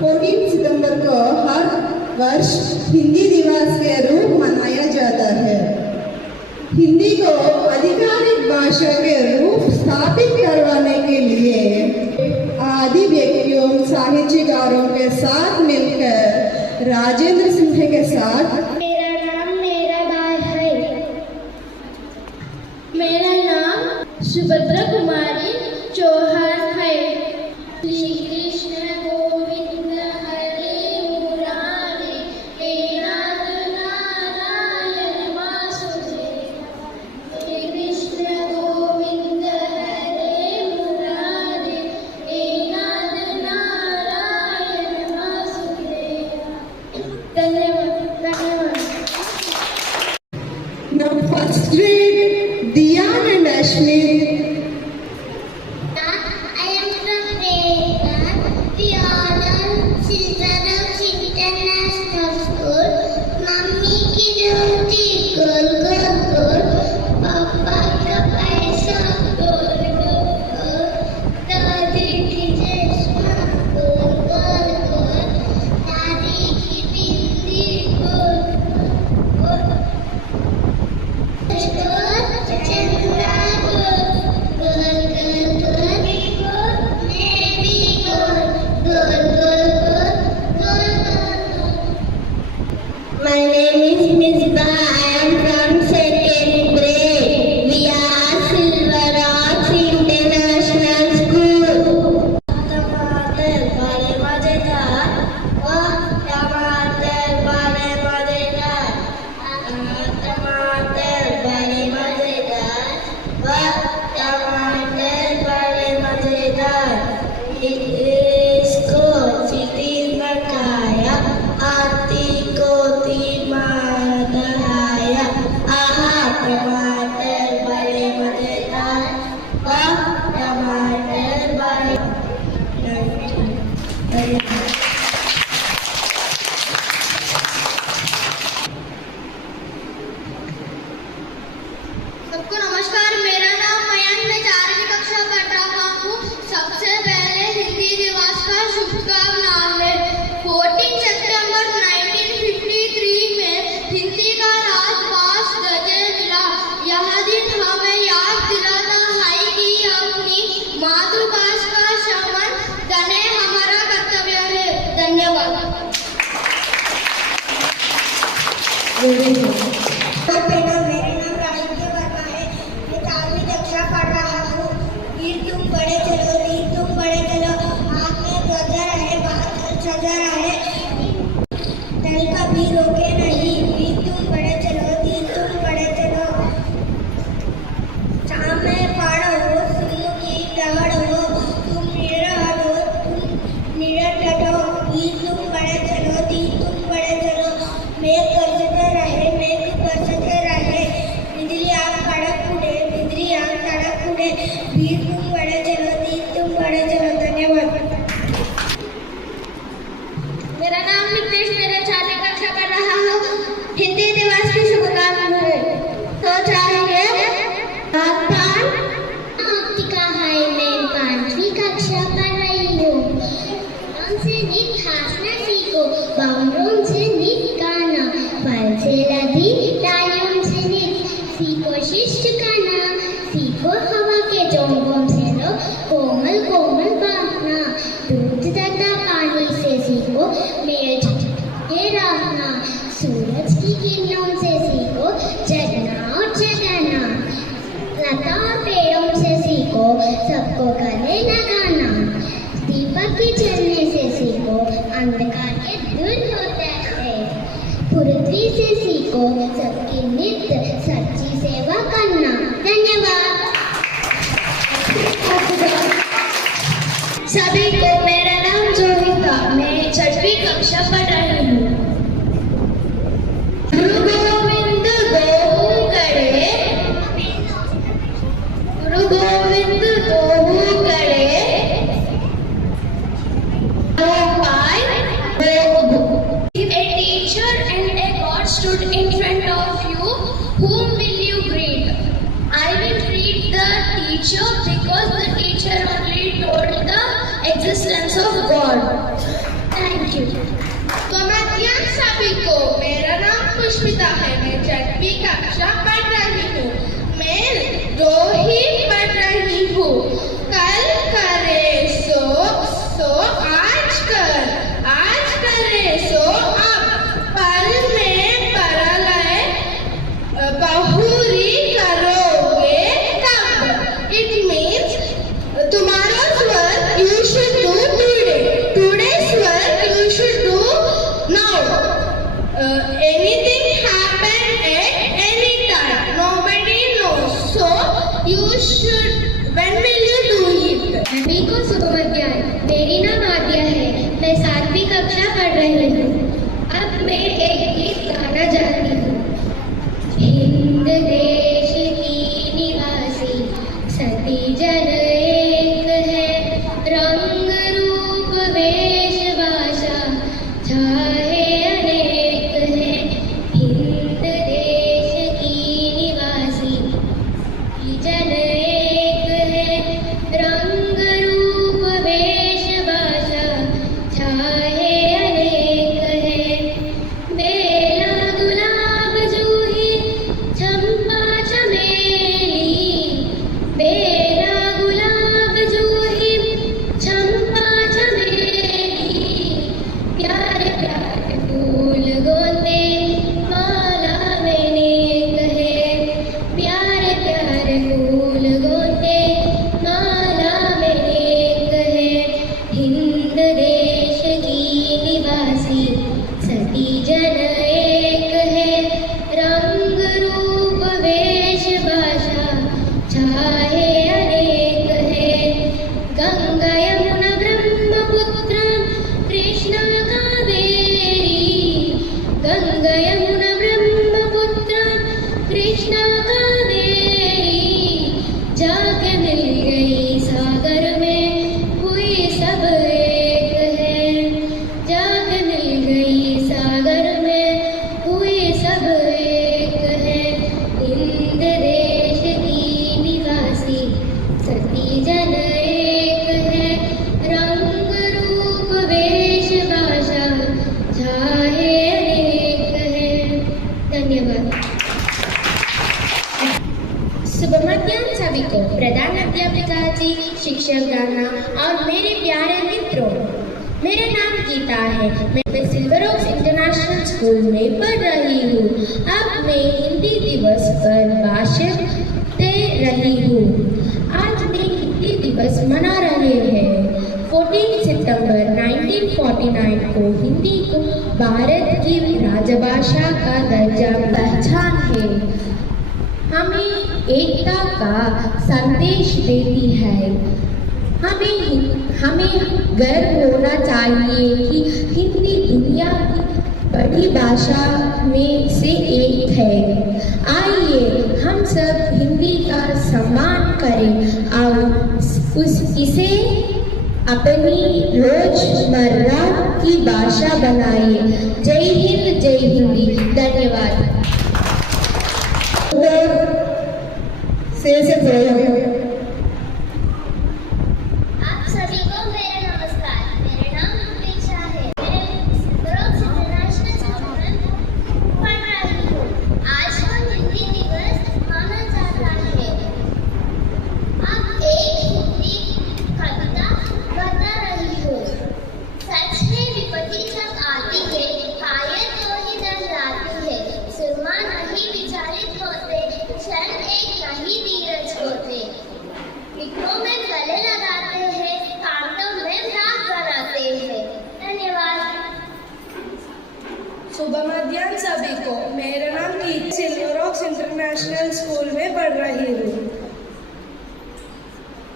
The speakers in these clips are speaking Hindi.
14 सितंबर को हर वर्ष हिंदी दिवस के रूप मनाया जाता है। हिंदी को आधिकारिक भाषा के रूप स्थापित करवाने के लिए आदि व्यक्तियों साहित्यकारों के साथ मिलकर राजेंद्र सिंह के साथ मेरा नाम मेरा बाल है। मेरा नाम सुभद्रा कुमारी चौहान है। श्री कृष्ण गोविंद हरे मुरारी हे नाथ नारायण वासुदेव। श्री कृष्ण गोविंद हरे मुरारी हे नाथ नारायण वासुदेव। धन्यवाद। Now first grade, Diyan and Ashmit. I am from Vedan, the Autumn Children of International School. Mummy की रोटी गोल गोल गोल, पापा का पैसा गोल गोल गोल, दादी की चश्मा गोल गोल गोल, दादी की बिल्ली गोल गोल गोल, चंदा गोल गोल गोल गोल, मैं भी गोल गोल गोल गोल गोल गोल। My name is Misbah. I am from second grade. We are Silver Arts International School. टमाटर बड़े मजेदार, वाह टमाटर बड़े मजेदार, टमाटर बड़े मजेदार, वाह टमाटर बड़े मजेदार। इसको चीटी मकाया, आती को तीमार दहाया, आहा टमाटर बड़े मजेदार, वाह टमाटर बड़े सबको नमस्कार। मेरा नाम मयंक, मैं 4वीं कक्षा पढ़ रहा हूँ। सबसे पहले हिंदी दिवस का शुभकामनाएं। 14 सितंबर 1953 में हिंदी का राजभाष दर्जा मिला। यह दिन हमें याद दिलाता है कि अपनी मातृभाषा का सम्मान करना हमारा कर्तव्य है। धन्यवाद। मेरा नाम राशिद वर्मा है। मैं 4वीं कक्षा पढ़ रहा हूँ। वीर तुम बड़े चलो, वीर तुम बड़े चलो, हाथ में ध्वजा रहे, बादल सजा रहे, दल कभी रोके नहीं। वीर तुम बड़े चलो, वीर तुम बड़े चलो, शाम में पहाड़ हो, सुनो की दहाड़ हो, तुम निडर हो, तुम निडर हो। वीर तुम बड़े चलो, वीर तुम बड़े चलो, मेघ बरसते रहे, मेघ बरसते रहे, बिजली आग कड़क उड़े, बिजली आग कड़क उड़े। वीर तुम बड़े चलो, वीर तुम बड़े चलो। धन्यवाद। मेरा नाम नितेश, मेरा 4वीं कक्षा पढ़ रहा हूँ। हिंदी दिवस की शुभकामनाएं। तो चाहिए आपका है। मैं 5वीं कक्षा पढ़ रही हूँ। से नीट हंसना सीखो, बाउंड्रों से नीट गाना, फल से लदी डालियों से नीट सीखो, शिष्ट करना सीखो, हवा के झोंकों से लो कोमल कोमल बांधना, दूध तथा पानी से सीखो मेल के रहना, सूरज की किरणों से सीखो जगना और जगाना, लता और पेड़ों से सीखो सबको गले लगाना, दीपक की जलने से सीखो अंधकार के दूर होता है, पृथ्वी से सीखो सबकी नित्य सच्ची सेवा करना। धन्यवाद। सभी को मेरा नाम जोहिता, मैं 6वीं कक्षा पढ़ रही हूँ। गुरु गोविंद दोहू करे, गुरु गोविंद दोहू करे, If a teacher and a God stood in front of you, whom will you greet? I will greet the teacher because the teacher only told the existence of God. Thank you. नमस्कार सभी को, मेरा नाम पुष्पिता है। मैं 6वीं कक्षा पढ़ रही हूँ। मैं 2 ही पढ़ रही हूँ। कल करे सो आज कर, आज करे सो अब, पल में परलय बहुरी करोगे कब। It means tomorrow's work you should do today. Today's work you should do now. Anything happen at any time. Nobody knows. So you should. When will you do it? सभी को शुभ मध्याह्न। मेरी नाम आद्या है। मैं 7वीं कक्षा पढ़ रही हूँ। अब मैं एक गीत गाना चाहती हूँ। हिंद देश की निवासी सती जन एक है, रंग रूप वेश भाषा चाहे अनेक है। हिंद देश की निवासी सती जन एक है, रंग रूप वेश भाषा चाहे अनेक है। बेला गुलाब जूही चंपा चमेली, बेला गुलाब जूही चंपा चमेली, प्यारे प्यारे फूल गोंदे माला में नेक है। प्यारे प्यारे फूल गोंदे माला में नेक है। हिंद देश की निवासी सती जन एक है, रंग रूप वेश भाषा चाहे अनेक है। गंगा यमुना ब्रह्मपुत्र कृष्णा कावेरी, गंगा यमुना ब्रह्मपुत्र कृष्णा कावेरी, जाके मिल गई सागर में हुई सब एक है। जाके मिल गई सागर में हुई सब एक है। हिंद देश की निवासी सती जन एक है, रंग रूप वेश भाषा चाहे अनेक है। धन्यवाद। शुभ मध्याह्न सभी को। प्रधान अध्यापिका जी, शिक्षक गाना और मेरे प्यारे मित्रों, मेरा नाम गीता है। मैं सिल्वर ओक्स इंटरनेशनल स्कूल में पढ़ रही हूँ। अब मैं हिंदी दिवस पर भाषण दे रही हूँ। आज मैं हिंदी दिवस मना रहे हैं। 14 सितंबर 1949 को हिंदी को भारत की राजभाषा का दर्जा पहचान है। हमें एकता का संदेश देती है। हमें गर्व होना चाहिए कि हिंदी दुनिया की बड़ी भाषा में से एक है। आइए हम सब हिंदी का सम्मान करें और इसे अपनी रोजमर्रा की भाषा बनाएं। जय हिंद, जय हिंदी। धन्यवाद। आप सभी को मेरा नमस्कार। मेरा नाम अपेक्षा है। मैं सिल्वर ओक्स इंटरनेशनल स्कूल में पढ़ रही हूँ। आज हम हिंदी दिवस माना जाता है। अब एक हिंदी कविता बता रही हूँ। सच में विपत्ति जब आती है, कायर तो ही डर जाती है। सुरमा नहीं विचारित होते, क्षण एक नहीं धीरज होते। मित्रों में गले लगाते हैं, कांटों में राग बनाते हैं। धन्यवाद। शुभ मध्याह्न सभी को। मेरा नाम Gita, Silver Oaks International School में पढ़ रही हूँ।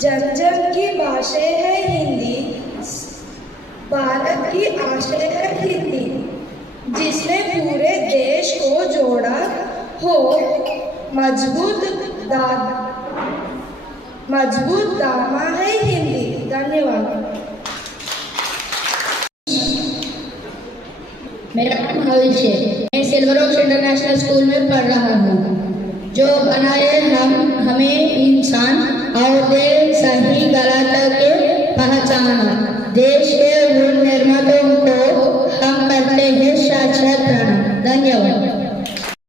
जन जन की भाषा है हिंदी, भारत की आशय है हिंदी, जिसने पूरे देश को जोड़ा हो। मजबूत दामा है हिंदी। धन्यवाद। मेरा नाम भविष्य है। मैं सिल्वर ओक्स इंटरनेशनल स्कूल में पढ़ रहा हूँ। जो बनाए हमें इंसान और देश सही गलत के पहचाना, देश के